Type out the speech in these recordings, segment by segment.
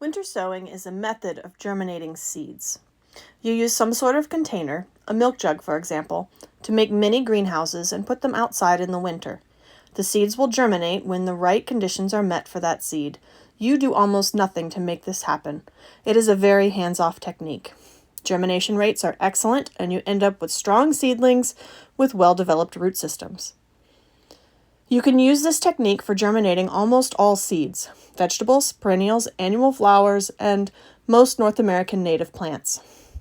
Winter sowing is a method of germinating seeds. You use some sort of container, a milk jug for example, to make mini greenhouses and put them outside in the winter. The seeds will germinate when the right conditions are met for that seed. You do almost nothing to make this happen. It is a very hands-off technique. Germination rates are excellent, and you end up with strong seedlings with well-developed root systems. You can use this technique for germinating almost all seeds: vegetables, perennials, annual flowers, and most North American native plants.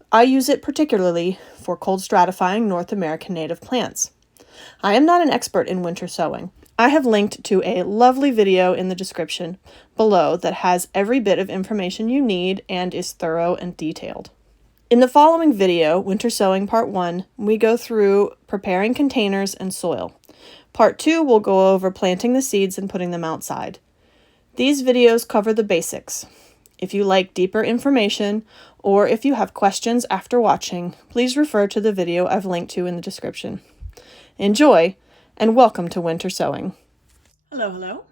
I use it particularly for cold stratifying North American native plants. I am not an expert in winter sowing. I have linked to a lovely video in the description below that has every bit of information you need and is thorough and detailed. In the following video, Winter Sowing Part 1, we go through preparing containers and soil. Part 2 will go over planting the seeds and putting them outside. These videos cover the basics. If you like deeper information, or if you have questions after watching, please refer to the video I've linked to in the description. Enjoy, and welcome to Winter Sowing. Hello.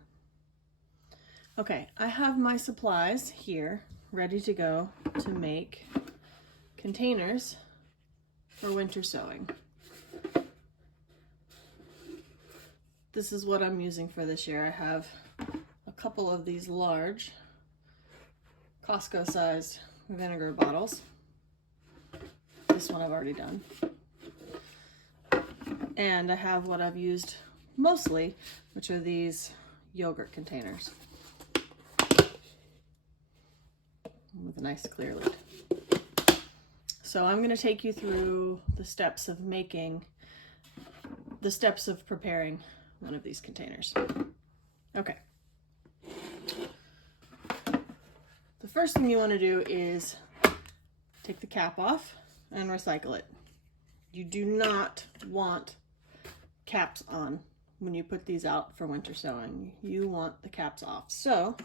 Okay, I have my supplies here ready to go to make containers for winter sowing. This is what I'm using for this year. I have a couple of these large Costco-sized vinegar bottles. This one I've already done. And I have what I've used mostly, which are these yogurt containers with a nice clear lid. So I'm going to take you through the steps of preparing one of these containers. Okay. The first thing you want to do is take the cap off and recycle it. You do not want caps on when you put these out for winter sowing. You want the caps off. So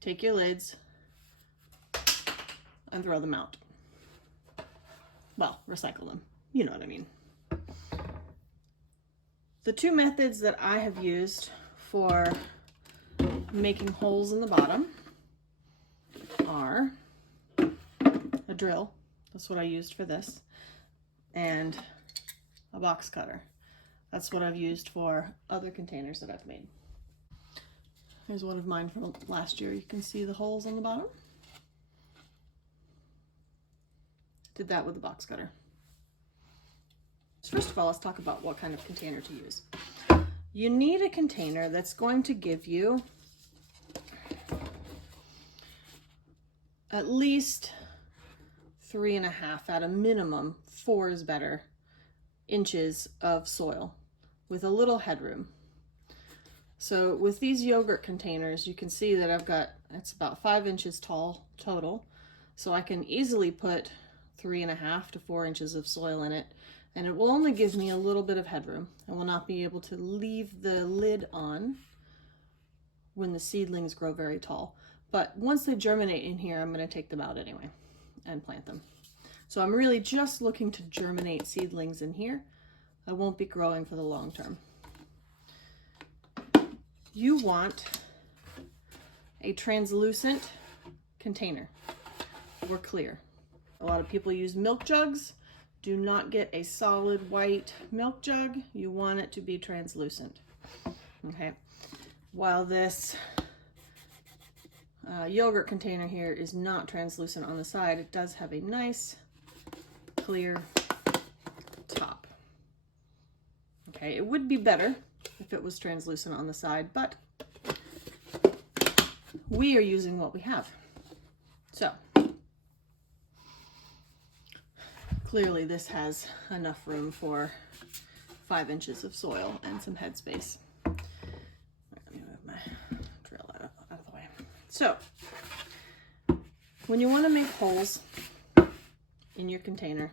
take your lids and throw them out. Well, recycle them. You know what I mean. The two methods that I have used for making holes in the bottom are a drill. That's what I used for this. And a box cutter. That's what I've used for other containers that I've made. Here's one of mine from last year. You can see the holes on the bottom. Did that with the box cutter. First of all, let's talk about what kind of container to use. You need a container that's going to give you at least 3.5, at a minimum, 4 is better, inches of soil with a little headroom. So with these yogurt containers, you can see that it's about 5 inches tall total. So I can easily put 3.5 to 4 inches of soil in it, and it will only give me a little bit of headroom. I will not be able to leave the lid on when the seedlings grow very tall. But once they germinate in here, I'm going to take them out anyway and plant them. So I'm really just looking to germinate seedlings in here. I won't be growing for the long term. You want a translucent container or clear. A lot of people use milk jugs. Do not get a solid white milk jug. You want it to be translucent. Okay. While this yogurt container here is not translucent on the side, it does have a nice clear top. Okay, it would be better if it was translucent on the side, but we are using what we have. So clearly this has enough room for 5 inches of soil and some headspace. Let me move my drill out of the way. So when you want to make holes in your container,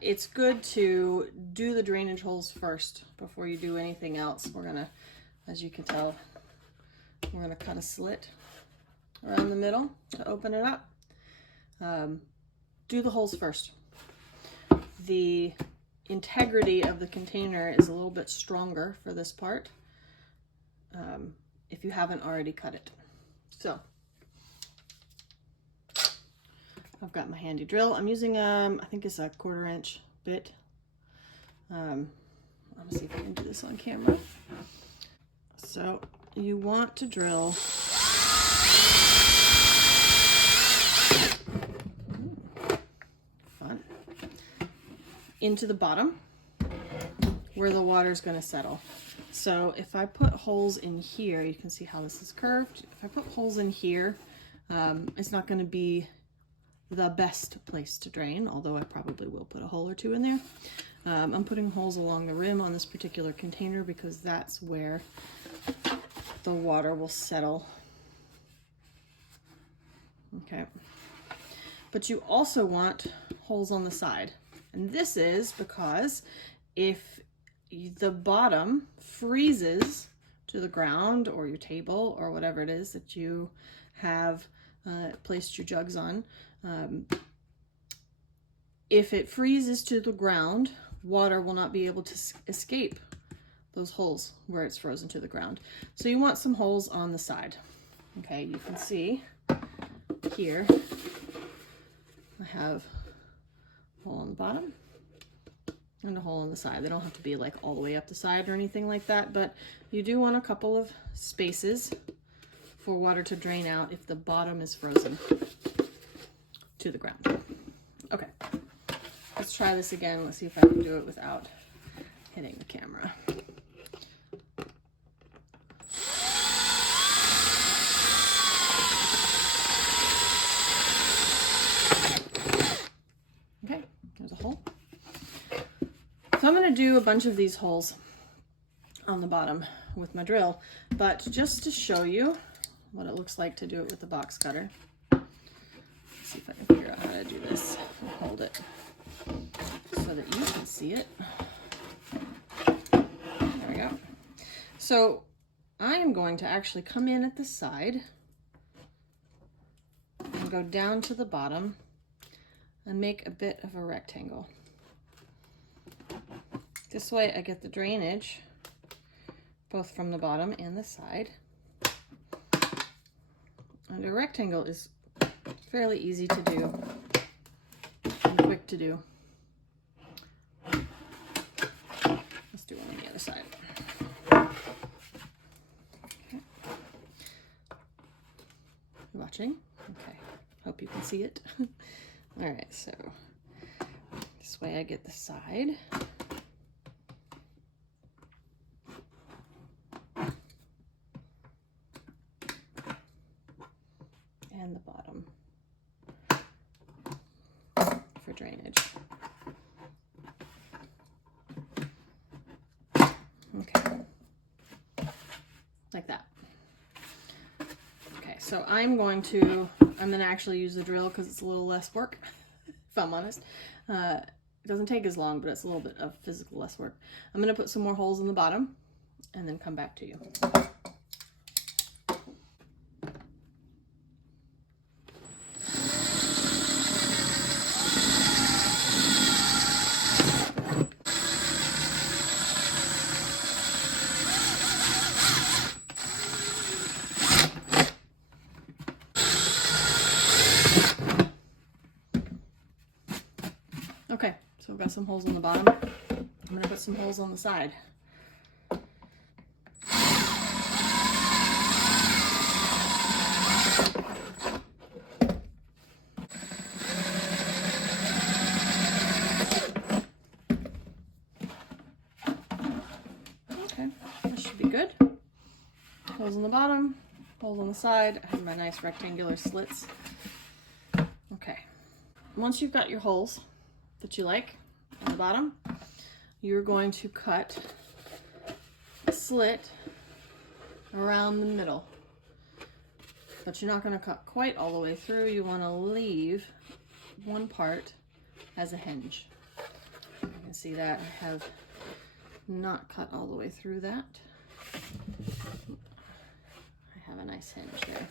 it's good to do the drainage holes first before you do anything else. We're gonna, as you can tell, we're gonna cut a slit around the middle to open it up. Do the holes first. The integrity of the container is a little bit stronger for this part if you haven't already cut it. So I've got my handy drill. I'm using I think it's a 1/4 inch bit. I'm gonna see if I can do this on camera. So you want to drill into the bottom where the water is going to settle. So if I put holes in here, you can see how this is curved. If I put holes in here, it's not going to be the best place to drain, although I probably will put a hole or two in there. I'm putting holes along the rim on this particular container because that's where the water will settle. Okay. But you also want holes on the side. And this is because if the bottom freezes to the ground or your table or whatever it is that you have placed your jugs on, if it freezes to the ground, water will not be able to escape those holes where it's frozen to the ground. So you want some holes on the side. Okay, you can see here I have a hole on the bottom and a hole on the side. They don't have to be like all the way up the side or anything like that, but you do want a couple of spaces for water to drain out if the bottom is frozen to the ground. Okay, let's try this again. Let's see if I can do it without hitting the camera. Okay, there's a hole. So I'm going to do a bunch of these holes on the bottom with my drill, but just to show you what it looks like to do it with the box cutter. Let's see if I can figure out how to do this and hold it so that you can see it. There we go. So I am going to actually come in at the side and go down to the bottom and make a bit of a rectangle. This way I get the drainage both from the bottom and the side. And a rectangle is fairly easy to do and quick to do. Let's do one on the other side. Okay. You watching? Okay, hope you can see it. All right, so this way I get the side. And the bottom for drainage. Okay, like that. Okay, so I'm going to actually use the drill because it's a little less work, if I'm honest. It doesn't take as long, but it's a little bit of physical less work. I'm going to put some more holes in the bottom and then come back to you. Okay, so I've got some holes on the bottom. I'm going to put some holes on the side. Okay, that should be good. Holes on the bottom, holes on the side. I have my nice rectangular slits. Okay, once you've got your holes that you like on the bottom, you're going to cut a slit around the middle. But you're not going to cut quite all the way through. You want to leave one part as a hinge. You can see that I have not cut all the way through that. I have a nice hinge there.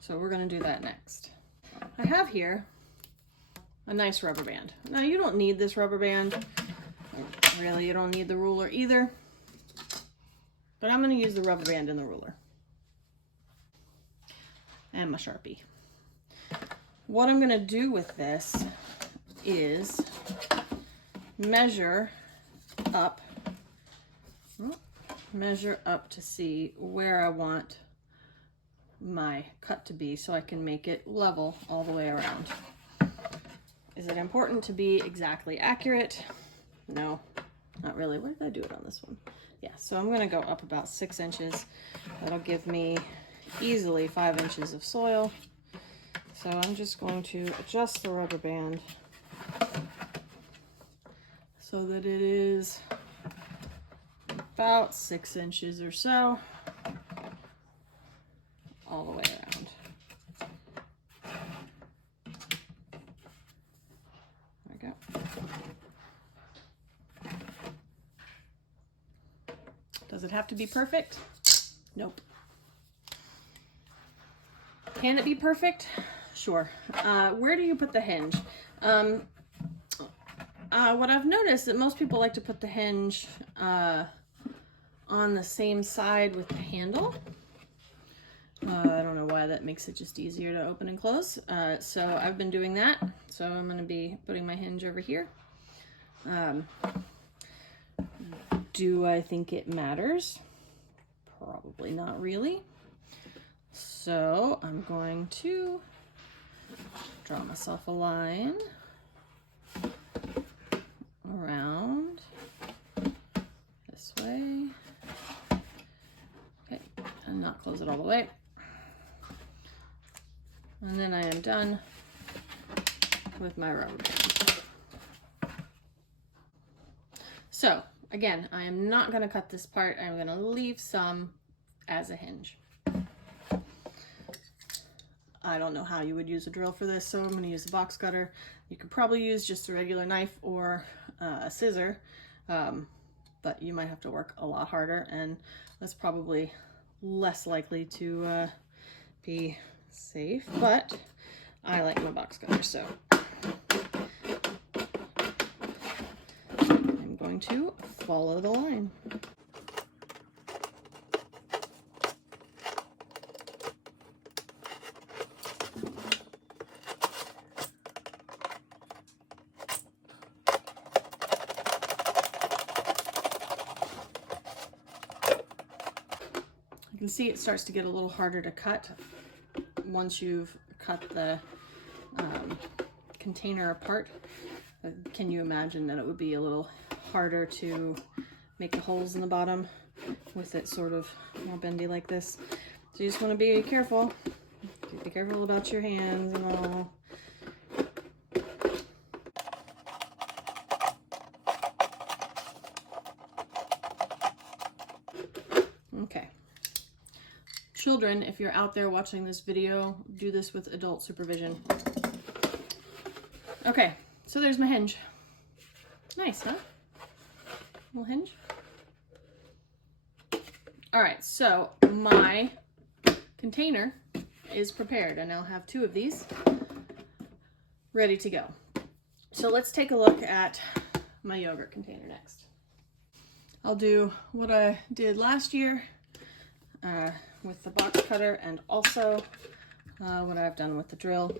So we're going to do that next. I have here a nice rubber band. Now you don't need this rubber band. Really, you don't need the ruler either. But I'm going to use the rubber band and the ruler. and my Sharpie. What I'm gonna do with this is measure up to see where I want my cut to be so I can make it level all the way around. Is it important to be exactly accurate? No, not really. Where did I do it on this one? Yeah, so I'm gonna go up about 6 inches. That'll give me easily 5 inches of soil. So I'm just going to adjust the rubber band so that it is about 6 inches or so all the way around. There we go. Does it have to be perfect? Nope. Can it be perfect? Sure. Where do you put the hinge? What I've noticed that most people like to put the hinge on the same side with the handle. I don't know why, that makes it just easier to open and close. So I've been doing that. So I'm going to be putting my hinge over here. Do I think it matters? Probably not really. So I'm going to draw myself a line around this way. Okay, and not close it all the way. And then I am done with my rubber band. So again, I am not going to cut this part. I'm going to leave some as a hinge. I don't know how you would use a drill for this, so I'm going to use a box cutter. You could probably use just a regular knife or a scissor, but you might have to work a lot harder, and that's probably less likely to be safe, but I like my box cutter, so I'm going to follow the line. You can see it starts to get a little harder to cut once you've cut the container apart. Can you imagine that it would be a little harder to make the holes in the bottom with it sort of more bendy like this? So you just want to be careful. Be careful about your hands and all. Okay. Children, if you're out there watching this video, do this with adult supervision. Okay, so there's my hinge. Nice, huh? Little hinge. All right, so my container is prepared. I now have 2 of these ready to go. So let's take a look at my yogurt container next. I'll do what I did last year with the box cutter, and also what I've done with the drill.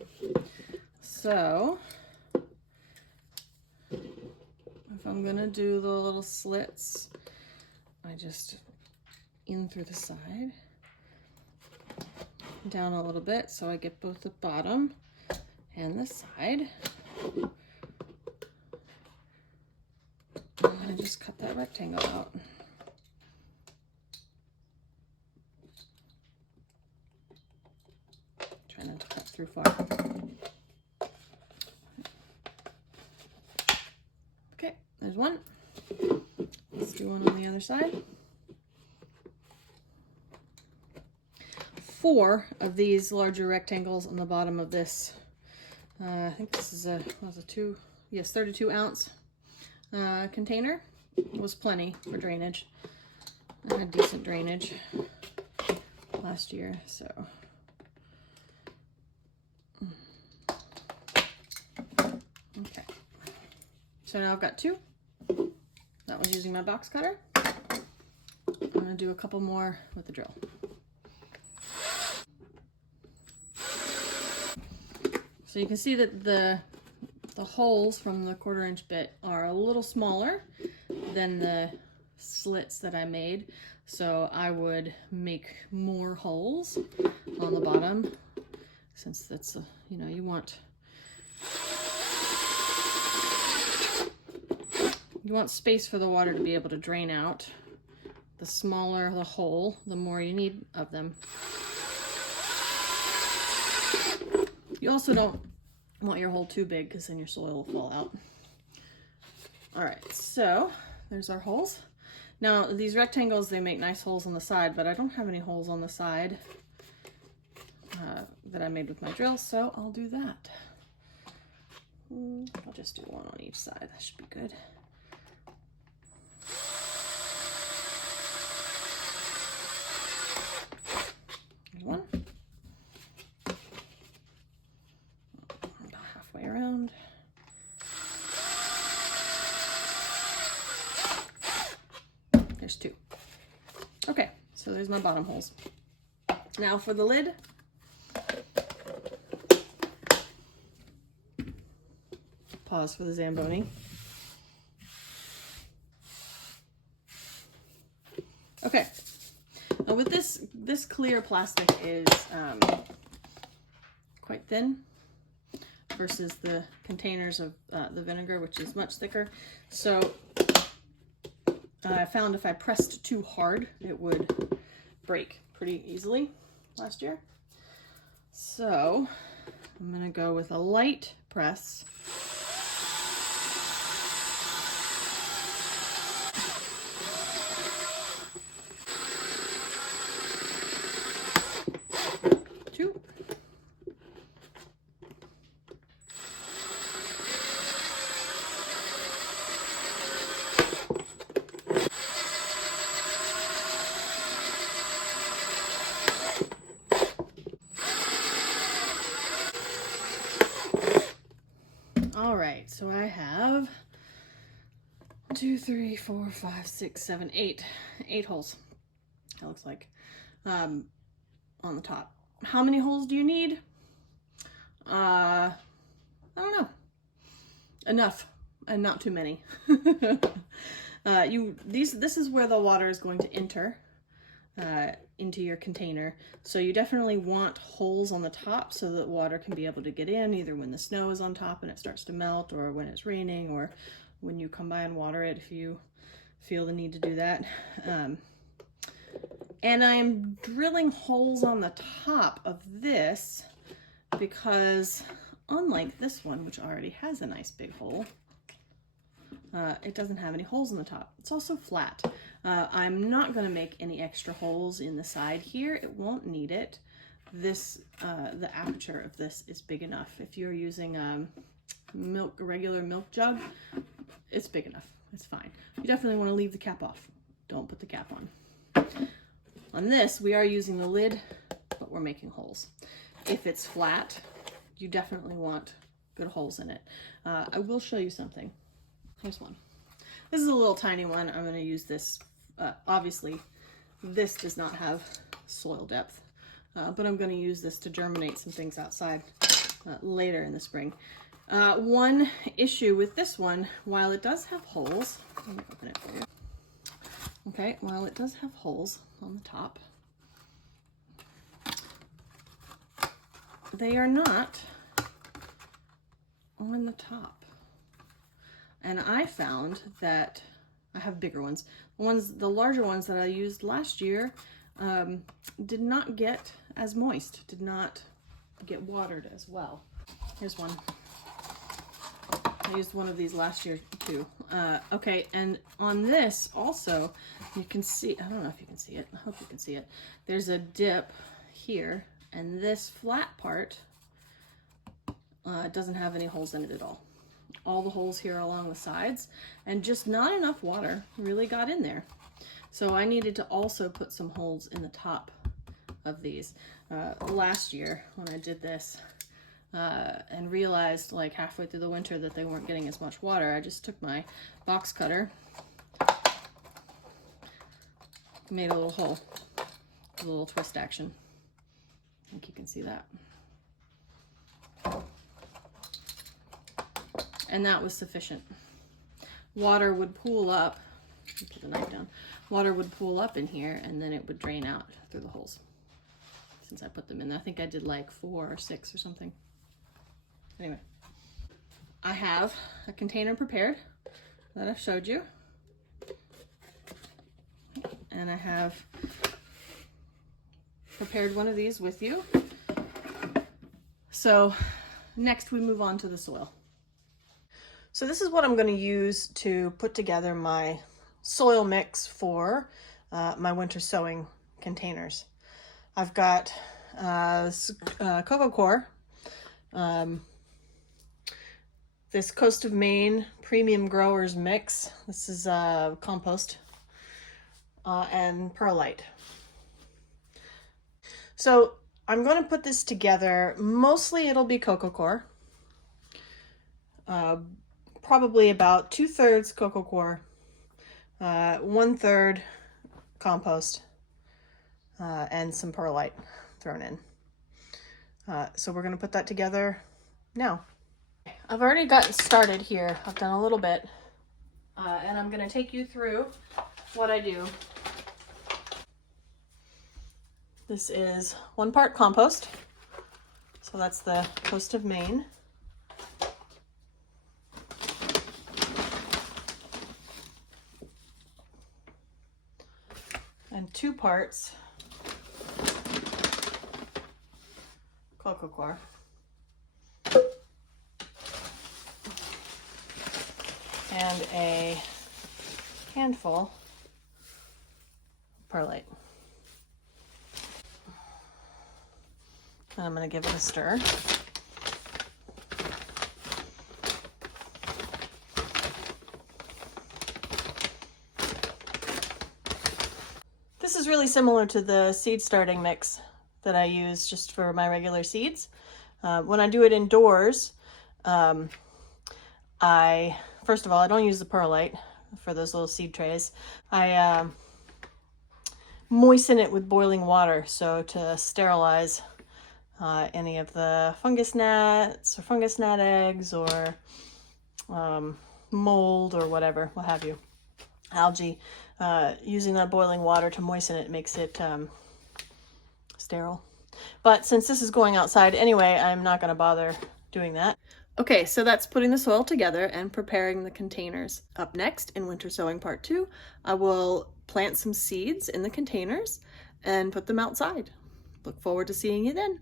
So if I'm gonna do the little slits, I just in through the side, down a little bit so I get both the bottom and the side. I'm gonna just cut that rectangle out. Try not to cut through far. Okay, there's one. Let's do one on the other side. 4 of these larger rectangles on the bottom of this. I think this is a 32 ounce container. It was plenty for drainage. I had decent drainage last year, so. Okay. So now I've got 2. That was using my box cutter. I'm gonna do a couple more with the drill. So you can see that the holes from the 1/4 inch bit are a little smaller than the slits that I made. So I would make more holes on the bottom, since that's, you know, you want space for the water to be able to drain out. The smaller the hole, the more you need of them. You also don't want your hole too big, because then your soil will fall out. All right, so there's our holes. Now these rectangles, they make nice holes on the side, but I don't have any holes on the side that I made with my drill, so I'll do that. I'll just do one on each side. That should be good. There's one. About halfway around. There's 2. Okay, so there's my bottom holes. Now for the lid. Pause for the Zamboni. Okay, now with this clear plastic is quite thin versus the containers of the vinegar, which is much thicker. So I found if I pressed too hard, it would break pretty easily last year. So I'm gonna go with a light press. All right, so I have 2, 3, 4, 5, 6, 7, 8 holes. That looks like on the top. How many holes do you need? I don't know. Enough, and not too many. This is where the water is going to enter into your container. So you definitely want holes on the top so that water can be able to get in, either when the snow is on top and it starts to melt, or when it's raining, or when you come by and water it, if you feel the need to do that. And I'm drilling holes on the top of this because, unlike this one, which already has a nice big hole, it doesn't have any holes in the top. It's also flat. I'm not going to make any extra holes in the side here. It won't need it. The aperture of this is big enough. If you're using a regular milk jug, it's big enough. It's fine. You definitely want to leave the cap off. Don't put the cap on. On this, we are using the lid, but we're making holes. If it's flat, you definitely want good holes in it. I will show you something. Here's one. This is a little tiny one. I'm going to use this. Obviously, this does not have soil depth, but I'm going to use this to germinate some things outside later in the spring. One issue with this one, while it does have holes, let me open it for you. Okay, while it does have holes on the top, they are not on the top. And I found that I have bigger ones. The larger ones that I used last year did not get as moist, did not get watered as well. Here's one. I used one of these last year too. Okay, and on this also, you can see, I don't know if you can see it, I hope you can see it. There's a dip here, and this flat part doesn't have any holes in it at all. All the holes here along the sides, and just not enough water really got in there. So I needed to also put some holes in the top of these. Last year when I did this, and realized like halfway through the winter that they weren't getting as much water, I just took my box cutter, made a little hole, a little twist action. I think you can see that. and that was sufficient. Water would pool up, put the knife down, water would pool up in here and then it would drain out through the holes. Since I put them in, I think I did like 4 or 6 or something. Anyway, I have a container prepared that I've showed you. And I have prepared one of these with you. So next we move on to the soil. So this is what I'm going to use to put together my soil mix for my winter sowing containers. I've got coco coir, this Coast of Maine Premium Growers Mix. This is compost, and perlite. So I'm going to put this together. Mostly it'll be coco coir. Probably about 2/3 coco coir, 1/3 compost, and some perlite thrown in. So we're going to put that together now. I've already gotten started here. I've done a little bit, and I'm going to take you through what I do. This is 1 part compost, so that's the Coast of Maine. And 2 parts coco coir. And a handful perlite. And I'm going to give it a stir. This is really similar to the seed starting mix that I use just for my regular seeds. When I do it indoors, first of all, I don't use the perlite for those little seed trays. I moisten it with boiling water, so to sterilize any of the fungus gnats or fungus gnat eggs or mold or whatever, what have you, algae. Using that boiling water to moisten it makes it sterile. But since this is going outside anyway, I'm not going to bother doing that. Okay, so that's putting the soil together and preparing the containers. Up next, in Winter Sowing Part 2, I will plant some seeds in the containers and put them outside. Look forward to seeing you then.